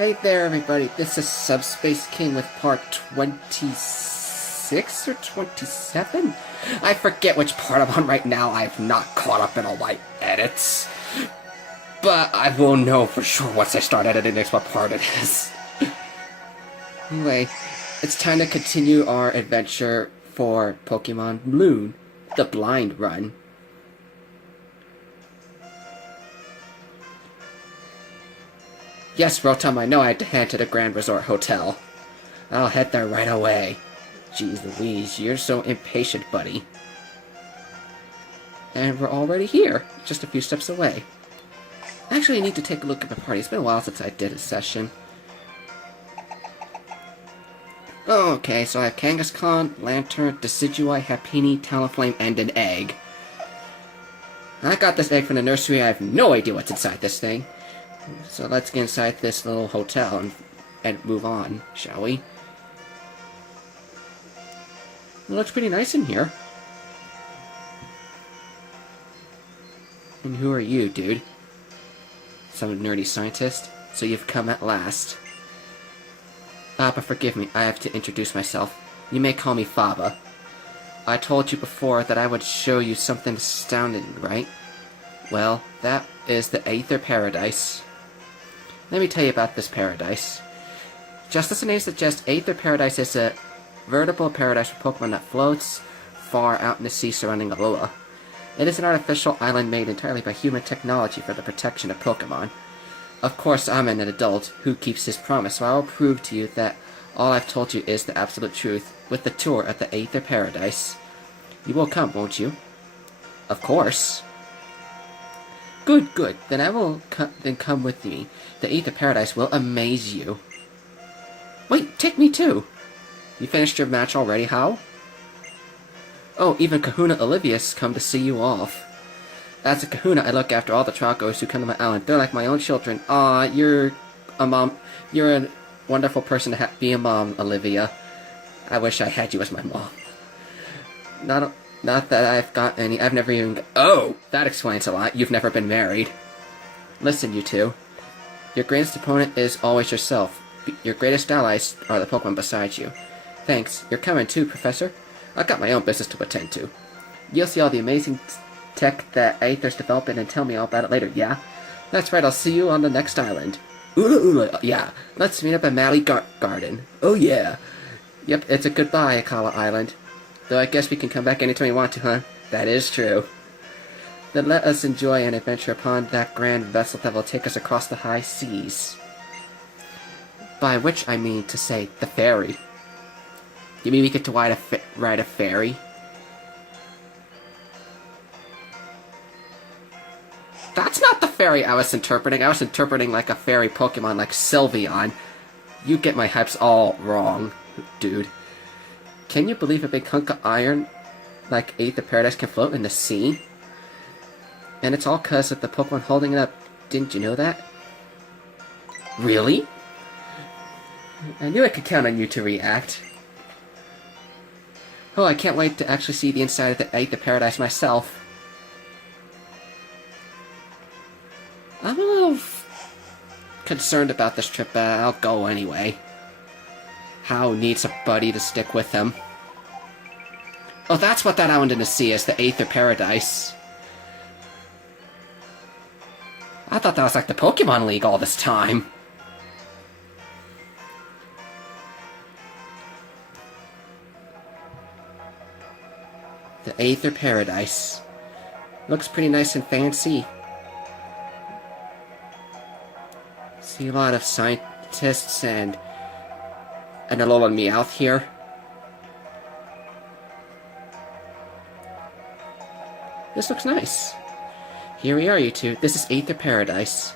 Hey there, everybody. This is Subspace King with part 26 or 27? I forget which part I'm on right now. I've not caught up in all my edits. But I will know for sure once I start editing next what part it is. Anyway, it's time to continue our adventure for Pokemon Moon, the Blind Run. Yes, Rotom, I know I had to head to the Grand Resort Hotel. I'll head there right away. Jeez Louise, you're so impatient, buddy. And we're already here, just a few steps away. Actually, I need to take a look at the party. It's been a while since I did a session. Okay, so I have Kangaskhan, Lantern, Decidueye, Happiny, Talonflame, and an egg. I got this egg from the nursery. I have no idea what's inside this thing. So let's get inside this little hotel and move on, shall we? It looks pretty nice in here. And who are you, dude? Some nerdy scientist? So you've come at last. But forgive me, I have to introduce myself. You may call me Faba. I told you before that I would show you something astounding, right? Well, that is the Aether Paradise. Let me tell you about this paradise. Just as the name suggests, Aether Paradise is a veritable paradise for Pokemon that floats far out in the sea surrounding Alola. It is an artificial island made entirely by human technology for the protection of Pokemon. Of course, I'm an adult who keeps his promise, so I will prove to you that all I've told you is the absolute truth with the tour of the Aether Paradise. You will come, won't you? Of course. Good, good. Then I will come with me. The Aether Paradise will amaze you. Wait, take me too. You finished your match already, how? Oh, even Kahuna Olivia's come to see you off. As a Kahuna, I look after all the Trogos who come to my island. They're like my own children. Aw, you're a mom. You're a wonderful person to be a mom, Olivia. I wish I had you as my mom. Not that I've got any. I've never even. Oh, that explains a lot. You've never been married. Listen, you two. Your greatest opponent is always yourself. Your greatest allies are the Pokemon beside you. Thanks. You're coming too, Professor. I've got my own business to attend to. You'll see all the amazing tech that Aether's developing and tell me all about it later, yeah? That's right, I'll see you on the next island. Ooh, yeah. Let's meet up at Mally Garden. Oh, yeah. Yep, it's a goodbye, Akala Island. Though I guess we can come back anytime we want to, huh? That is true. Then let us enjoy an adventure upon that grand vessel that will take us across the high seas. By which I mean to say, the ferry. You mean we get to ride a ferry? That's not the ferry I was interpreting. I was interpreting like a fairy Pokemon like Sylveon. You get my hypes all wrong, dude. Can you believe a big hunk of iron like Aether Paradise can float in the sea? And it's all because of the Pokemon holding it up. Didn't you know that? Really? I knew I could count on you to react. Oh, I can't wait to actually see the inside of the Aether Paradise myself. I'm a little concerned about this trip, but I'll go anyway. Hao needs a buddy to stick with him. Oh, that's what that island in the sea is, the Aether Paradise. I thought that was like the Pokemon League all this time. The Aether Paradise. Looks pretty nice and fancy. See a lot of scientists and a Alola Meowth here. This looks nice. Here we are, you two. This is Aether Paradise.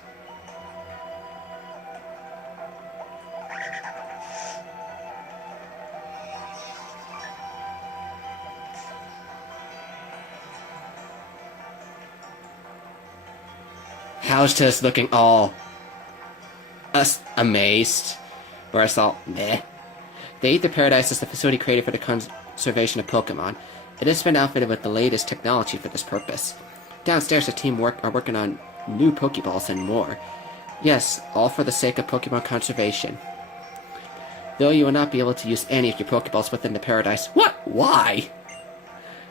How's just looking all amazed, whereas all meh. The Aether Paradise is the facility created for the conservation of Pokemon. It has been outfitted with the latest technology for this purpose. Downstairs, the team are working on new Pokeballs and more. Yes, all for the sake of Pokemon conservation. Though you will not be able to use any of your Pokeballs within the paradise. What? Why?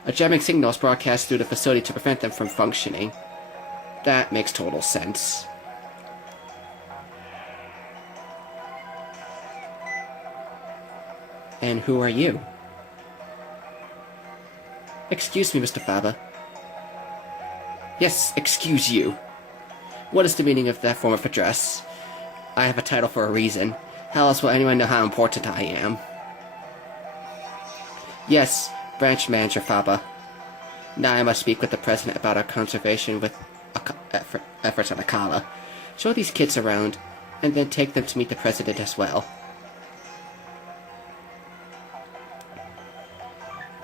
A jamming signal is broadcast through the facility to prevent them from functioning. That makes total sense. And who are you? Excuse me, Mr. Faba. Yes, excuse you. What is the meaning of that form of address? I have a title for a reason. How else will anyone know how important I am? Yes, Branch Manager Faba. Now I must speak with the President about our conservation with efforts on Akala. Show these kids around, and then take them to meet the President as well.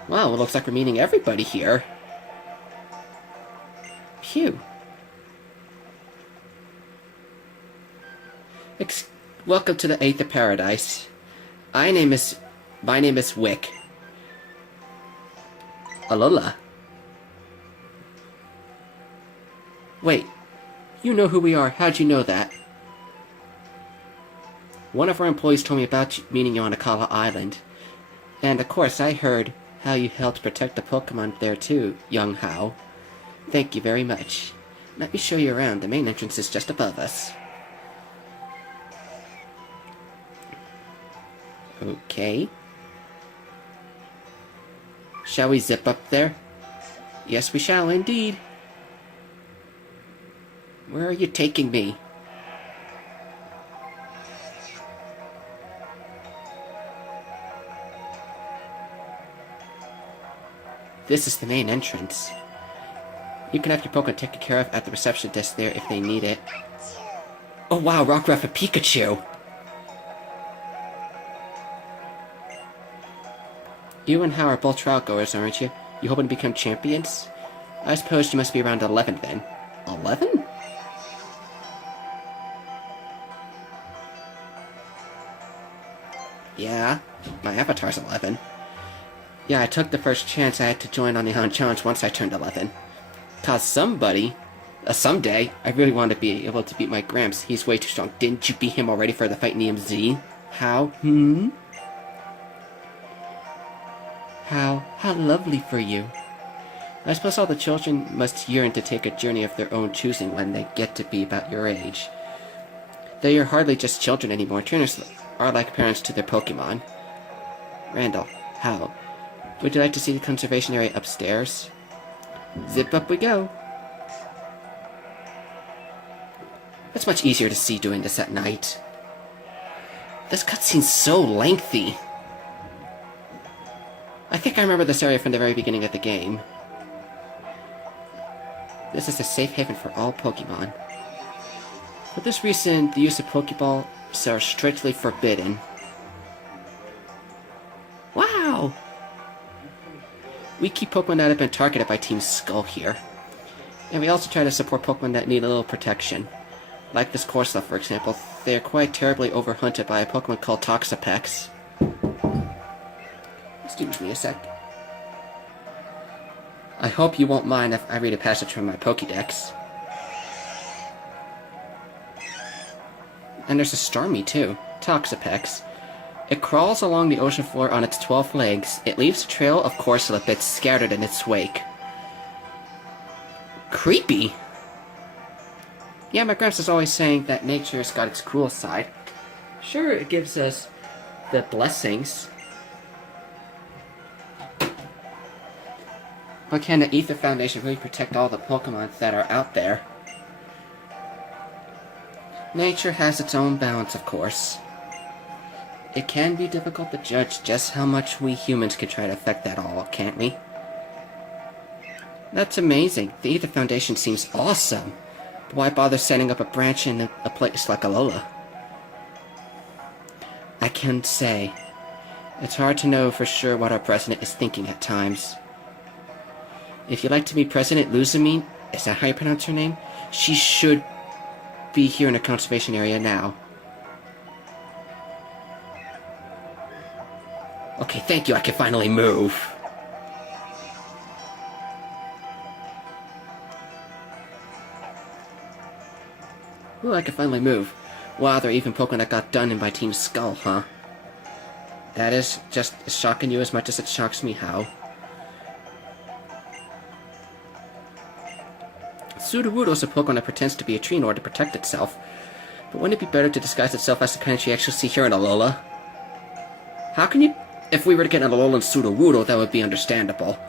Wow, it looks like we're meeting everybody here. Phew. Welcome to the Aether Paradise. My name is Wick. Alola. Wait, you know who we are. How'd you know that? One of our employees told me about meeting you on Akala Island. And of course, I heard how you helped protect the Pokémon there too, young Hao. Thank you very much. Let me show you around. The main entrance is just above us. Okay. Shall we zip up there? Yes, we shall indeed. Where are you taking me? This is the main entrance. You can have your Pokemon taken care of at the reception desk there if they need it. Oh wow, Rockruff and Pikachu! You and Hao are both trial goers, aren't you? You hoping to become champions? I suppose you must be around 11 then. 11? Yeah, my avatar's 11. Yeah, I took the first chance I had to join on the Island Challenge once I turned 11. Cause someday, I really want to be able to beat my Gramps. He's way too strong. Didn't you beat him already for the fight in EMZ? How? How lovely for you. I suppose all the children must yearn to take a journey of their own choosing when they get to be about your age. Though you're hardly just children anymore, trainers are like parents to their Pokemon. Randall, how? Would you like to see the conservation area upstairs? Zip up we go. It's much easier to see doing this at night. This cutscene's so lengthy. I think I remember this area from the very beginning of the game. This is a safe haven for all Pokemon. For this reason, the use of Pokeballs are strictly forbidden. Wow! We keep Pokemon that have been targeted by Team Skull here. And we also try to support Pokemon that need a little protection. Like this Corsola, for example. They are quite terribly overhunted by a Pokemon called Toxapex. Excuse me a sec. I hope you won't mind if I read a passage from my Pokédex. And there's a Starmie too, Toxapex. It crawls along the ocean floor on its 12 legs. It leaves a trail of Corsola bits scattered in its wake. Creepy! Yeah, my Gramps is always saying that nature's got its cruel side. Sure, it gives us the blessings. But can the Aether Foundation really protect all the Pokemon that are out there? Nature has its own balance, of course. It can be difficult to judge just how much we humans can try to affect that all, can't we? That's amazing. The Aether Foundation seems awesome. But why bother setting up a branch in a place like Alola? I can't say. It's hard to know for sure what our president is thinking at times. If you'd like to meet President Lusamine, is that how you pronounce her name? She should be here in the conservation area now. Okay, thank you, I can finally move. Oh, I can finally move. Wow, there are even Pokemon that got done in by Team Skull, huh? That is just shocking you as much as it shocks me. How? Sudowoodo is a Pokemon that pretends to be a tree in order to protect itself. But wouldn't it be better to disguise itself as the kind you actually see here in Alola? How can you... If we were to get an Alolan Sudowoodo, that would be understandable.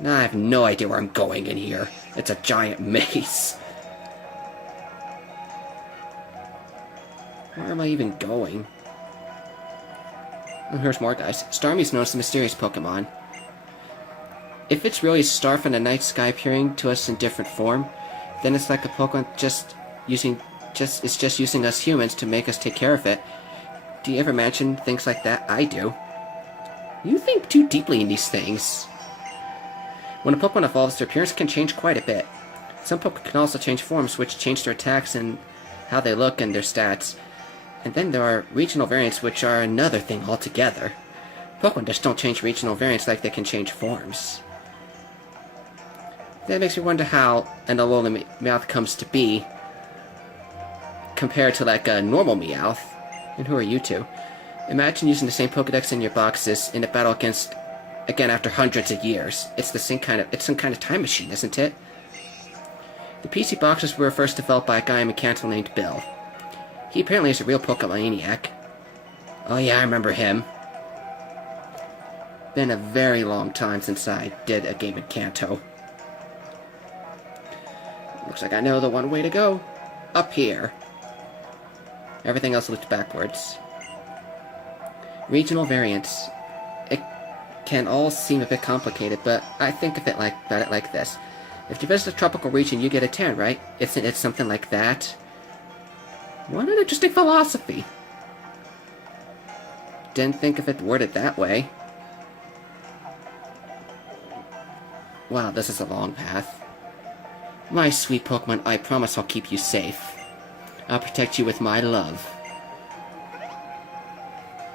Now I have no idea where I'm going in here. It's a giant maze. Where am I even going? Oh, here's more guys. Starmie's known as a mysterious Pokemon. If it's really a star from the night sky appearing to us in different form, then it's like a Pokemon just using us humans to make us take care of it. Do you ever imagine things like that? I do. You think too deeply in these things. When a Pokemon evolves, their appearance can change quite a bit. Some Pokemon can also change forms, which change their attacks and how they look and their stats. And then there are regional variants, which are another thing altogether. Pokemon just don't change regional variants like they can change forms. That makes me wonder how an Alolan Meowth comes to be compared to like a normal Meowth. And who are you two? Imagine using the same Pokedex in your boxes in a battle again after hundreds of years. It's some kind of time machine, isn't it? The PC boxes were first developed by a guy in Kanto named Bill. He apparently is a real Pokemaniac. Oh yeah, I remember him. Been a very long time since I did a game in Kanto. Looks like I know the one way to go. Up here. Everything else looked backwards. Regional variants. It can all seem a bit complicated, but I think of it about it like this. If you visit a tropical region, you get a tan, right? Isn't it something like that? What an interesting philosophy. Didn't think of it worded that way. Wow, this is a long path. My sweet Pokemon, I promise I'll keep you safe. I'll protect you with my love.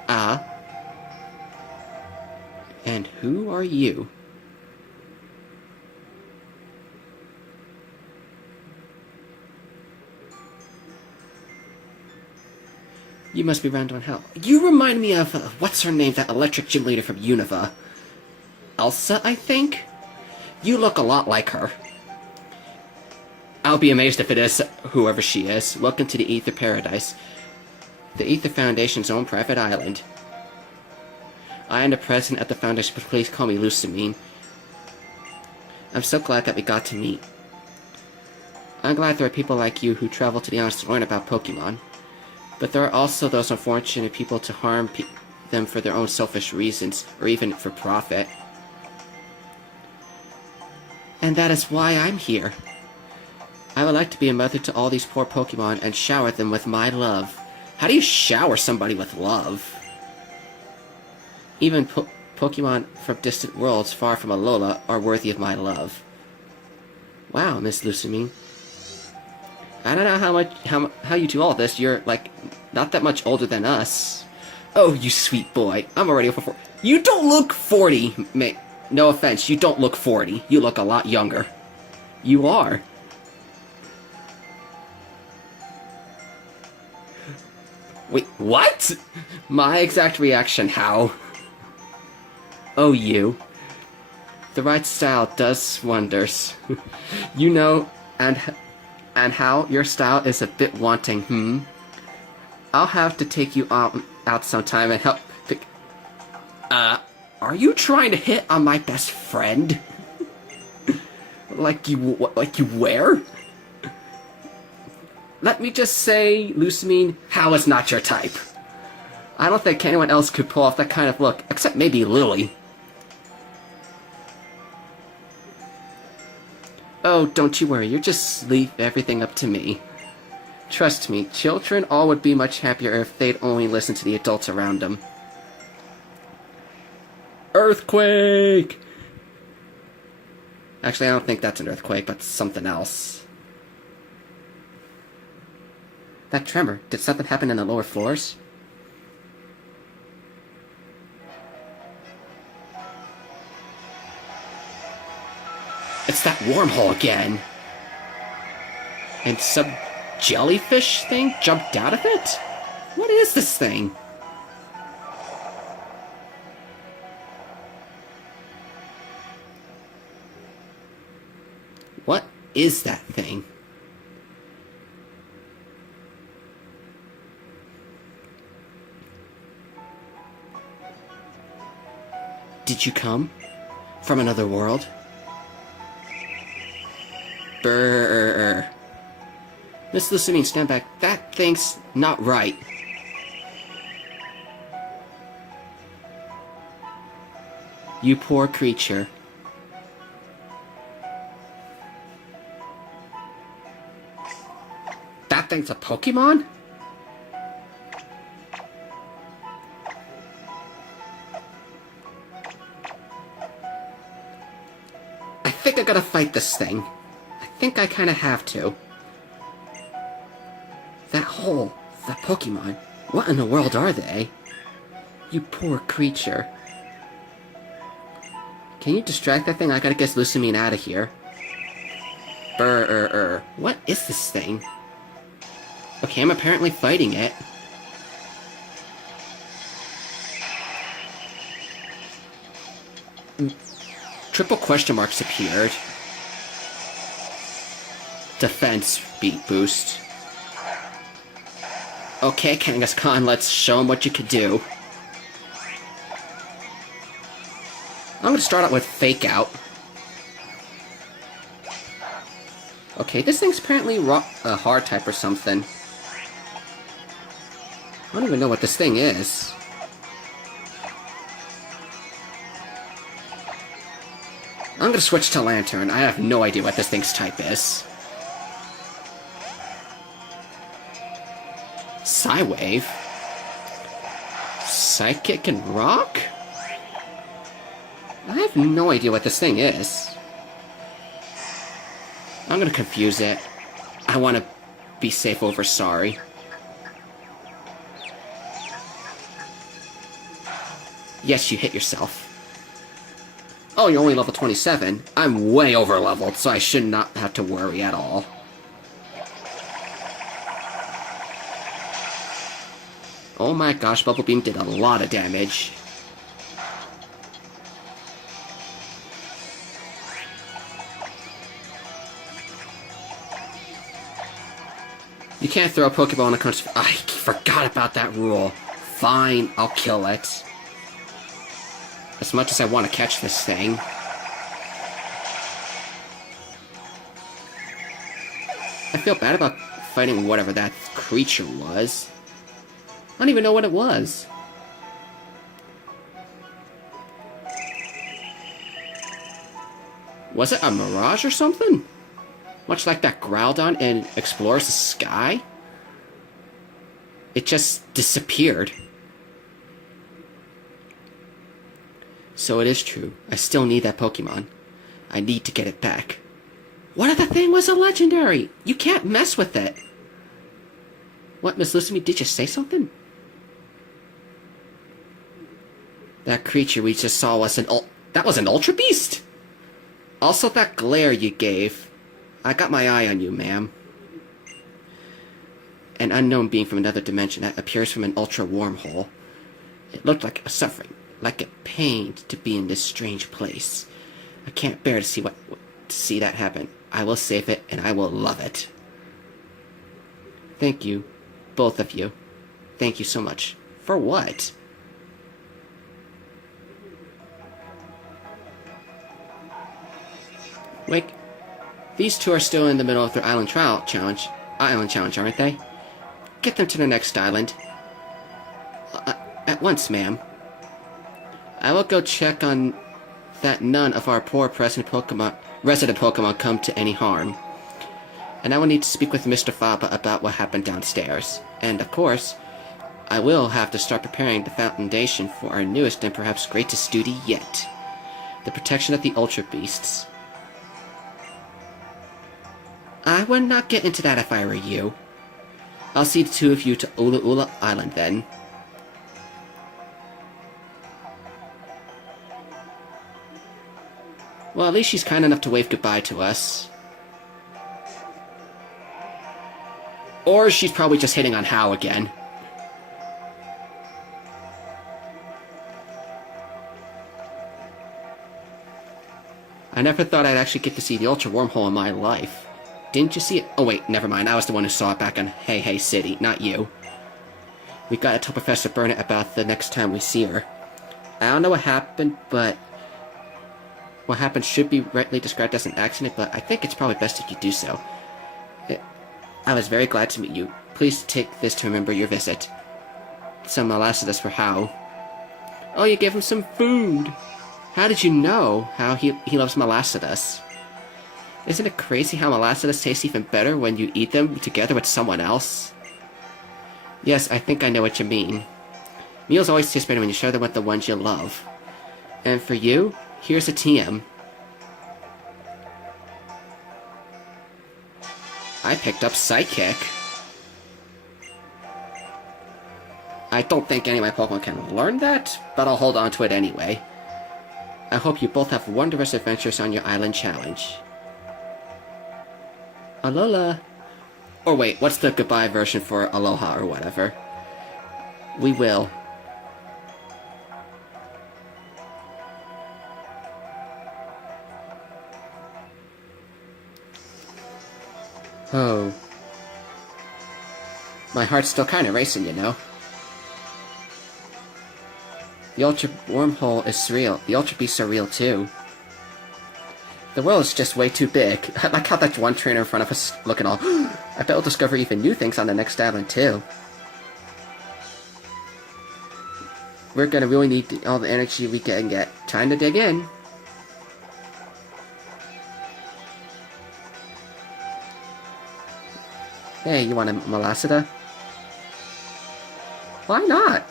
Ah? And who are you? You must be Randall Hell. You remind me of, what's her name, that electric gym leader from Unova? Elsa, I think? You look a lot like her. I'll be amazed if it is whoever she is. Welcome to the Aether Paradise. The Aether Foundation's own private island. I am the president of the Foundation, but please call me Lusamine. I'm so glad that we got to meet. I'm glad there are people like you who travel to the islands to learn about Pokemon. But there are also those unfortunate people to harm them for their own selfish reasons, or even for profit. And that is why I'm here. I would like to be a mother to all these poor Pokemon and shower them with my love. How do you shower somebody with love? Even Pokemon from distant worlds far from Alola are worthy of my love. Wow, Miss Lusamine. I don't know how you do all this. You're, like, not that much older than us. Oh, you sweet boy. I'm already over 40. You don't look 40, mate. No offense, you don't look 40. You look a lot younger. You are. Wait, what? My exact reaction, how? Oh, you. The right style does wonders. You know, and how your style is a bit wanting, I'll have to take you out sometime and help pick... Are you trying to hit on my best friend? Like you where? Let me just say, Lusamine, Hal is not your type. I don't think anyone else could pull off that kind of look, except maybe Lily. Oh, don't you worry, you just leave everything up to me. Trust me, children all would be much happier if they'd only listen to the adults around them. Earthquake! Actually, I don't think that's an earthquake, but something else. That tremor, did something happen in the lower floors? It's that wormhole again! And some jellyfish thing jumped out of it? What is this thing? What is that thing? Did you come from another world? Brrr. Miss Lusamine, stand back. That thing's not right. You poor creature. That thing's a Pokémon? I think I gotta fight this thing. I think I kinda have to. That hole, that Pokémon, what in the world are they? You poor creature. Can you distract that thing? I gotta get Lusamine out of here. Brrr. What is this thing? Okay, I'm apparently fighting it. Triple question marks appeared. Defense beat boost. Okay, Kangaskhan, let's show him what you could do. I'm gonna start out with Fake Out. Okay, this thing's apparently a hard type or something. I don't even know what this thing is. I'm gonna switch to Lantern. I have no idea what this thing's type is. Psywave? Psychic and Rock? I have no idea what this thing is. I'm gonna confuse it. I wanna be safe over sorry. Yes, you hit yourself. Oh, you're only level 27. I'm way over leveled, so I should not have to worry at all. Oh my gosh, Bubble Beam did a lot of damage. You can't throw a Pokeball in a country. I forgot about that rule. Fine, I'll kill it. As much as I want to catch this thing. I feel bad about fighting whatever that creature was. I don't even know what it was. Was it a mirage or something? Much like that Groudon in Explores the Sky? It just disappeared. So it is true. I still need that Pokemon. I need to get it back. What if the thing was a legendary? You can't mess with it. What, Miss Lusamine, did you say something? That creature we just saw was that was an Ultra Beast? Also, that glare you gave. I got my eye on you, ma'am. An unknown being from another dimension that appears from an ultra wormhole. It looked like it was suffering, like it pained to be in this strange place. I can't bear to see that happen. I will save it, and I will love it. Thank you, both of you. Thank you so much. For what? Wait. These two are still in the middle of their island challenge, aren't they? Get them to the next island. At once, ma'am. I will go check on that none of our poor resident Pokemon come to any harm. And I will need to speak with Mr. Faba about what happened downstairs. And, of course, I will have to start preparing the foundation for our newest and perhaps greatest duty yet. The protection of the Ultra Beasts. I would not get into that if I were you. I'll see the two of you to Ula Ula Island then. Well, at least she's kind enough to wave goodbye to us. Or she's probably just hitting on Hao again. I never thought I'd actually get to see the Ultra Wormhole in my life. Didn't you see it? Oh wait, never mind. I was the one who saw it back on Hey Hey City, not you. We gotta tell Professor Burnett about the next time we see her. I don't know what happened, but... what happened should be rightly described as an accident, but I think it's probably best if you do so. I was very glad to meet you. Please take this to remember your visit. Some molasses for Hao. Oh, you gave him some food! How did you know how he loves molasses? Isn't it crazy how molasses taste even better when you eat them together with someone else? Yes, I think I know what you mean. Meals always taste better when you share them with the ones you love. And for you, here's a TM. I picked up Psychic. I don't think any of my Pokemon can learn that, but I'll hold on to it anyway. I hope you both have wondrous adventures on your island challenge. Alola. Or wait, what's the goodbye version for Aloha or whatever? We will. Oh. My heart's still kinda racing, you know. The Ultra Wormhole is surreal. The Ultra Beasts are real, too. The world is just way too big. I like how that one trainer in front of us looking all... I bet we'll discover even new things on the next island, too. We're gonna really need all the energy we can get. Time to dig in. Hey, you want a Molassida? Why not?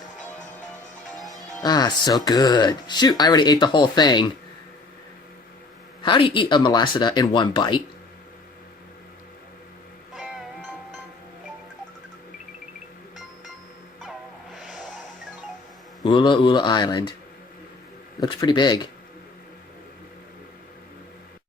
Ah, so good. Shoot, I already ate the whole thing. How do you eat a Molassida in one bite? Ula Ula Island. Looks pretty big.